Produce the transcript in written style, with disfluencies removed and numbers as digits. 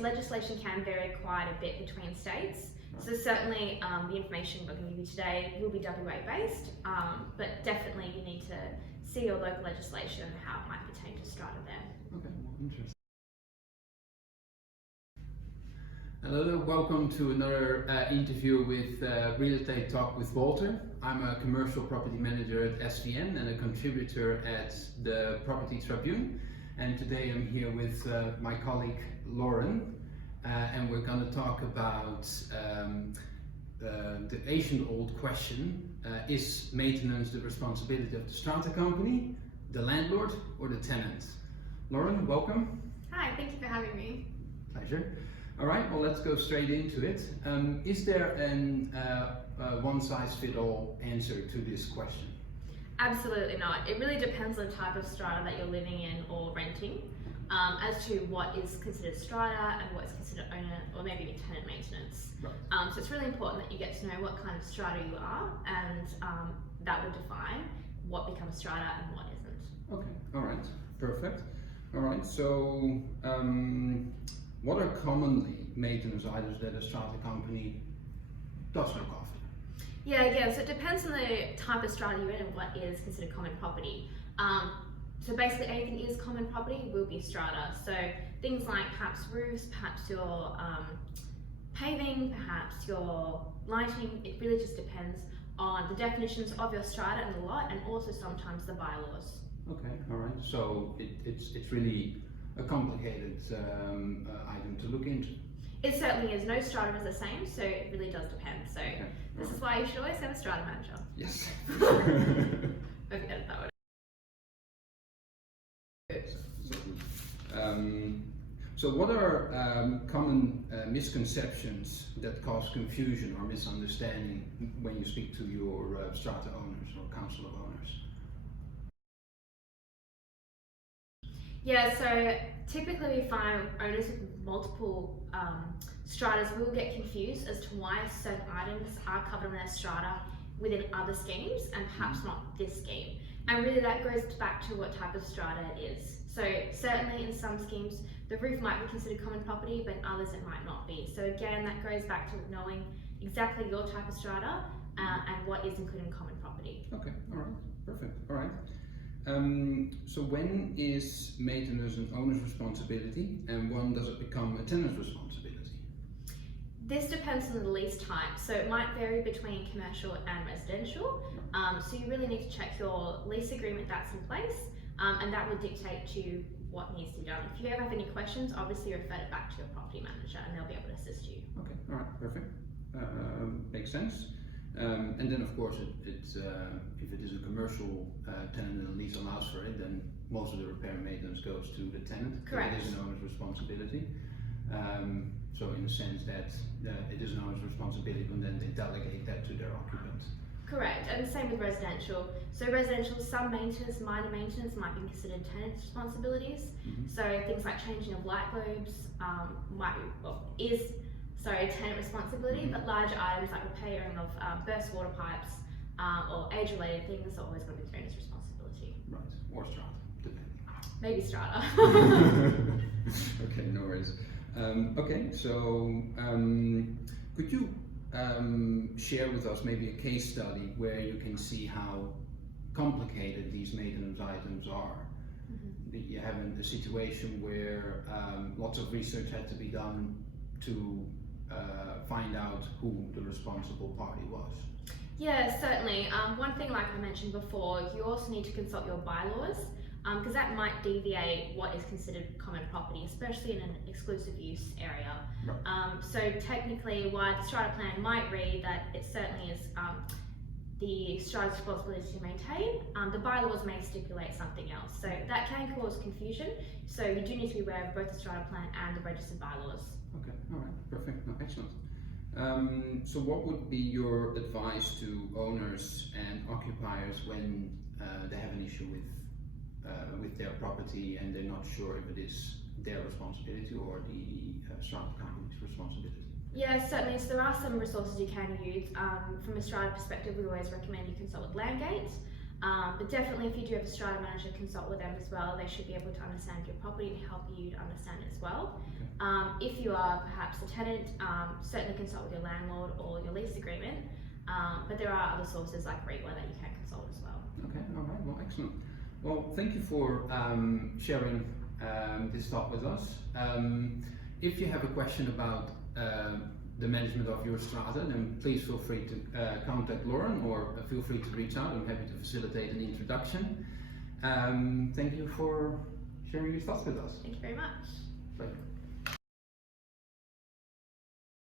Legislation can vary quite a bit between states. So certainly the information we're going to give you today will be WA based, but definitely you need to see your local legislation and how it might pertain to strata there. Okay, interesting. Hello, welcome to another interview with Real Estate Talk with Walter. I'm a commercial property manager at SVN and a contributor at the Property Tribune. And today I'm here with my colleague Lauren, and we're going to talk about the age-old question, is maintenance the responsibility of the strata company, the landlord, or the tenant? Lauren, welcome. Hi, thank you for having me. Pleasure. All right, well, let's go straight into it. Is there an one-size-fits-all answer to this question? Absolutely not. It really depends on the type of strata that you're living in or renting, as to what is considered strata and what is considered owner or maybe even tenant maintenance. Right. So it's really important that you get to know what kind of strata you are, and that will define what becomes strata and what isn't. Okay, all right, perfect. All right, so what are commonly maintenance items that a strata company does look after? Yeah, again, so it depends on the type of strata you're in and what is considered common property. So basically anything is common property will be strata. So things like perhaps roofs, perhaps your paving, perhaps your lighting, it really just depends on the definitions of your strata and the lot, and also sometimes the bylaws. Okay, all right, so it's really a complicated item to look into. It certainly is. No strata is the same, so it really does depend. So okay, this is why you should always have a strata manager. Yes. Maybe edit that one. So what are common misconceptions that cause confusion or misunderstanding when you speak to your strata owners or council of owners? Yeah, so typically we find owners with multiple stratas will get confused as to why certain items are covered in their strata within other schemes and perhaps not this scheme. And really that goes back to what type of strata it is. So certainly in some schemes the roof might be considered common property, but in others it might not be. So again, that goes back to knowing exactly your type of strata and what is included in common property. Okay, all right, perfect, all right. So when is maintenance an owner's responsibility and when does it become a tenant's responsibility? This depends on the lease type, so it might vary between commercial and residential. So you really need to check your lease agreement that's in place, and that will dictate to you what needs to be done. If you ever have any questions, obviously refer it back to your property manager and they'll be able to assist you. Okay, all right, perfect. Makes sense. And then of course, if it is a commercial tenant and the lease allows for it, then most of the repair and maintenance goes to the tenant. Correct. It is an owner's responsibility. So in the sense that it is an owner's responsibility, and then they delegate that to their occupant. Correct, and the same with residential. So residential, some maintenance, minor maintenance might be considered tenant responsibilities. So things like changing of light globes is tenant responsibility, but larger items like repairing of burst water pipes or age-related things are always going to be the owner's responsibility. Right, or strata, depending. Maybe strata. Okay, no worries. Okay, so could you share with us maybe a case study where you can see how complicated these maintenance items are? You have a situation where lots of research had to be done to find out who the responsible party was. Yeah, certainly. One thing, like I mentioned before, you also need to consult your bylaws, because that might deviate what is considered common property, especially in an exclusive use area. Right. So technically, while the strata plan might read that it certainly is the strata's responsibility to maintain, the bylaws may stipulate something else. So that can cause confusion. So you do need to be aware of both the strata plan and the registered bylaws. Okay, all right, perfect, no, excellent. So what would be your advice to owners and occupiers when they have an issue with their property and they're not sure if it is their responsibility or the strata company's responsibility? Yeah, certainly. So there are some resources you can use. From a strata perspective, we always recommend you consult with Landgate. But definitely, if you do have a strata manager, consult with them as well. They should be able to understand your property and help you to understand it as well. If you are perhaps a tenant, certainly consult with your landlord or your lease agreement. But there are other sources like REITWA that you can consult as well. Okay, all right, well, excellent. Well, thank you for sharing this thought with us. If you have a question about the management of your strata, then please feel free to contact Lauren, or feel free to reach out. I'm happy to facilitate an introduction. Thank you for sharing these thoughts with us. Thank you very much. Pleasure.